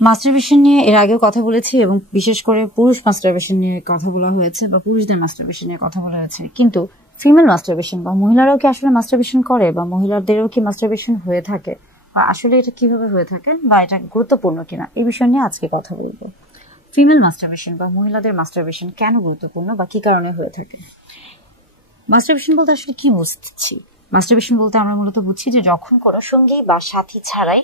Masturbation নিয়ে এর আগেও কথা বলেছি এবং বিশেষ করে পুরুষ মাস্টারবেশন নিয়ে কথা বলা হয়েছে বা পুরুষদের মাস্টারবেশন নিয়ে কথা বলা হয়েছে, কিন্তু ফিমেল মাস্টারবেশন বা মহিলারাও কি আসলে মাস্টারবেশন করে বা মহিলাদেরও কি মাস্টারবেশন হয়ে থাকে বা আসলে এটা কিভাবে হয়ে থাকে বা এটা গুরুত্বপূর্ণ কিনা এই বিষয় নিয়ে আজকে কথা বলবো। ফিমেল মাস্টারবেশন বা মহিলাদের মাস্টারবেশন কেন গুরুত্বপূর্ণ বা কি কারণে হয়ে থাকে। মাস্টারবেশন বলতে আসলে কি বুঝছি? মাস্টারবেশন বলতে আমরা মূলত বুঝছি যে যখন কোনো সঙ্গী বা সাথী ছাড়াই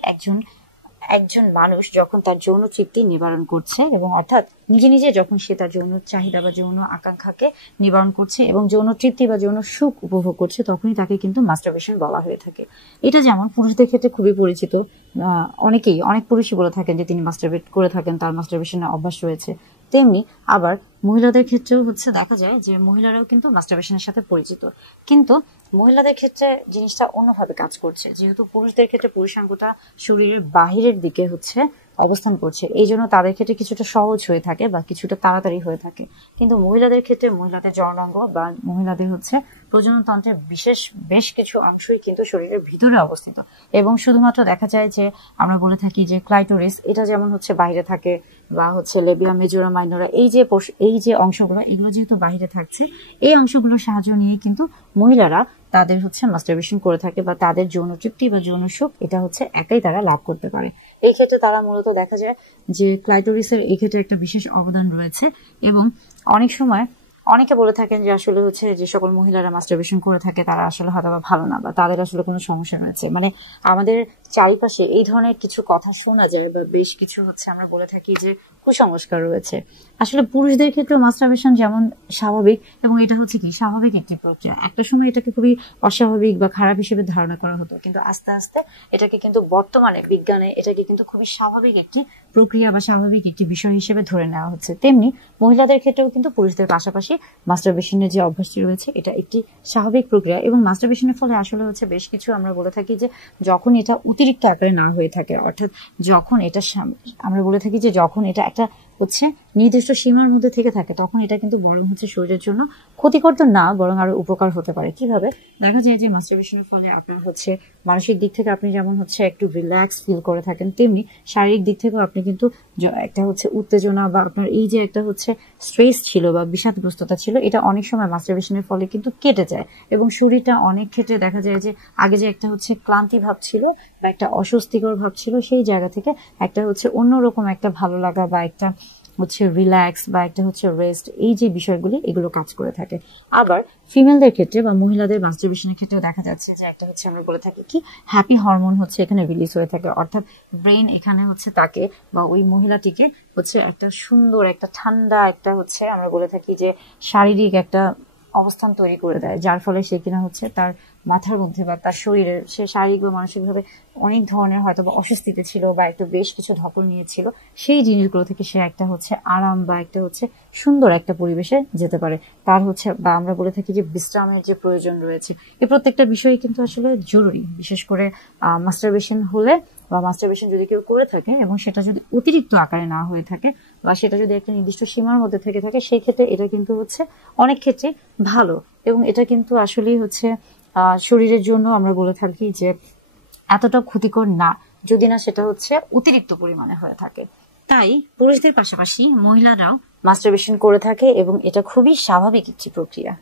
একজন মানুষ যখন তার যৌন তৃপ্তি নিবারণ করছে, এবং অর্থাৎ নিজে নিজে যখন সে তার যৌন চাহিদা বা যৌন আকাঙ্ক্ষাকে নিবারণ করছে এবং যৌন তৃপ্তি বা যৌন সুখ উপভোগ করছে, তখনই তাকে কিন্তু মাস্টারবেশন বলা হয়ে থাকে। এটা যেমন পুরুষদের ক্ষেত্রে খুবই পরিচিত, অনেক পুরুষই বলে থাকেন যে তিনি মাস্টারবেট করে থাকেন, তার মাস্টারবেশনের অভ্যাস রয়েছে। তেমনি আবার মহিলাদের ক্ষেত্রেও দেখা যায় যে মহিলারাও কিন্তু মাস্টারবেশনের সাথে পরিচিত, কিন্তু মহিলাদের ক্ষেত্রে জিনিসটা অন্যভাবে কাজ করছে। যেহেতু পুরুষদের ক্ষেত্রে পুরুষাঙ্গটা শরীরের বাহিরের দিকে অবস্থান করছে, এই জন্য তাদের ক্ষেত্রে কিছুটা সহজ হয়ে থাকে বা কিছুটা তাড়াতাড়ি হয়ে থাকে, কিন্তু মহিলাদের ক্ষেত্রে মহিলাদের যৌনাঙ্গ বা মহিলাদের প্রজননতন্ত্রের বেশ কিছু অংশই কিন্তু শরীরের ভিতরে অবস্থিত, এবং শুধুমাত্র দেখা যায় যে আমরা বলে থাকি যে ক্লাইটোরিস এটা যেমন বাইরে থাকে বা লেবিয়া মেজোরা মাইনরা, এই যে অংশগুলো, এগুলো যেহেতু বাইরে থাকছে, এই অংশগুলোর সাহায্য নিয়ে কিন্তু মহিলারা তাদের মাস্টারবেশন করে থাকে বা তাদের যৌন তৃপ্তি বা যৌন সুখ এটা একাই তারা লাভ করতে পারে। এই ক্ষেত্রে তারা মূলত দেখা যায় যে ক্লাইটোরিসের এই ক্ষেত্রে একটা বিশেষ অবদান রয়েছে, এবং অনেক সময় অনেকে বলে থাকেন যে আসলে যে সকল মহিলারা মাস্টারবেশন করে থাকে তারা আসলে হয়তো বা ভালো না বা তাদের আসলে কোনো সমস্যা রয়েছে। মানে আমাদের চারিপাশে এই ধরনের কিছু কথা শোনা যায় বা বেশ কিছু আমরা বলে থাকি যে কুসংস্কার রয়েছে। আসলে পুরুষদের ক্ষেত্রে মাস্টারবেশন যেমন স্বাভাবিক, এবং এটা কি স্বাভাবিক একটি প্রক্রিয়া। একটা সময় এটাকে খুবই অস্বাভাবিক বা খারাপ হিসেবে ধারণা করা হতো, কিন্তু আস্তে আস্তে এটাকে কিন্তু বর্তমানে বিজ্ঞানে এটাকে কিন্তু খুবই স্বাভাবিক একটি প্রক্রিয়া বা স্বাভাবিক একটি বিষয় হিসেবে ধরে নেওয়া হচ্ছে। তেমনি মহিলাদের ক্ষেত্রেও কিন্তু পুরুষদের পাশাপাশি মাস্টারবেশনের যে অভ্যাসটি রয়েছে এটা একটি স্বাভাবিক প্রক্রিয়া, এবং মাস্টারবেশনের ফলে আসলে বেশ কিছু আমরা বলে থাকি যে যখন এটা অতিরিক্ত আকারে না হয়ে থাকে, অর্থাৎ যখন এটা আমরা বলে থাকি যে যখন এটা একটা নির্দিষ্ট সীমার মধ্যে থেকে থাকে, তখন এটা কিন্তু বরং শরীরের জন্য ক্ষতিকর তো না, বরং আরো উপকার হতে পারে। কিভাবে? দেখা যায় যে মাস্টারবেশনের ফলে আপনার মানসিক দিক থেকে আপনি যেমন একটু রিল্যাক্স ফিল করে থাকেন, তেমনি শারীরিক দিক থেকেও আপনি কিন্তু একটা উত্তেজনা বা আপনার এই যে একটা স্ট্রেস ছিল বা বিষাদগ্রস্ততা ছিল, এটা অনেক সময় মাস্টারবেশনের ফলে কিন্তু কেটে যায়, এবং শরীরটা অনেক ক্ষেত্রে দেখা যায় যে আগে যে একটা ক্লান্তি ভাব ছিল বা একটা অস্বস্তিকর ভাব ছিল, সেই জায়গা থেকে একটা অন্যরকম একটা ভালো লাগা বা একটা রিল্যাক্স বা একটা রেস্ট, এই যে বিষয়গুলি এগুলো কাজ করে থাকে। আবার ফিমেলদের ক্ষেত্রে বা মহিলাদের মাস্টারবেশনের ক্ষেত্রেও দেখা যাচ্ছে যে একটা আমরা বলে থাকি কি হ্যাপি হরমোন এখানে রিলিজ হয়ে থাকে, অর্থাৎ ব্রেন এখানে তাকে বা ওই মহিলাটিকে একটা সুন্দর একটা ঠান্ডা একটা আমরা বলে থাকি যে শারীরিক একটা অবস্থান তৈরি করে দেয়, যার ফলে সে কিনা তার মাথার মধ্যে বা তার শরীরে সে শারীরিক বা মানসিক ভাবে অনেক ধরনের হয়তো বা অস্বস্তিতে ছিল বা একটু বেশ কিছু ধকল নিয়েছিল, সেই জিনিসগুলো থেকে সে একটা আরাম বা একটা সুন্দর একটা পরিবেশে যেতে পারে। তার বা আমরা বলে থাকি যে বিশ্রামের যে প্রয়োজন রয়েছে, এই প্রত্যেকটা বিষয় কিন্তু আসলে জরুরি, বিশেষ করে মাস্টারবেশন হলে বা মাস্টারবেশন যদি কেউ করে থাকে এবং সেটা যদি অতিরিক্ত আকারে না হয়ে থাকে বা সেটা যদি একটা নির্দিষ্ট সীমার মধ্যে থেকে থাকে, সেই ক্ষেত্রে এটা কিন্তু অনেক ক্ষেত্রে ভালো, এবং এটা কিন্তু আসলেই শরীরের জন্য আমরা বলে থাকি যে এতটা ক্ষতিকর না, যদি না সেটা অতিরিক্ত পরিমাণে হয়ে থাকে। তাই পুরুষদের পাশাপাশি মহিলারাও মাস্টারবেশন করে থাকে, এবং এটা খুবই স্বাভাবিক একটি প্রক্রিয়া।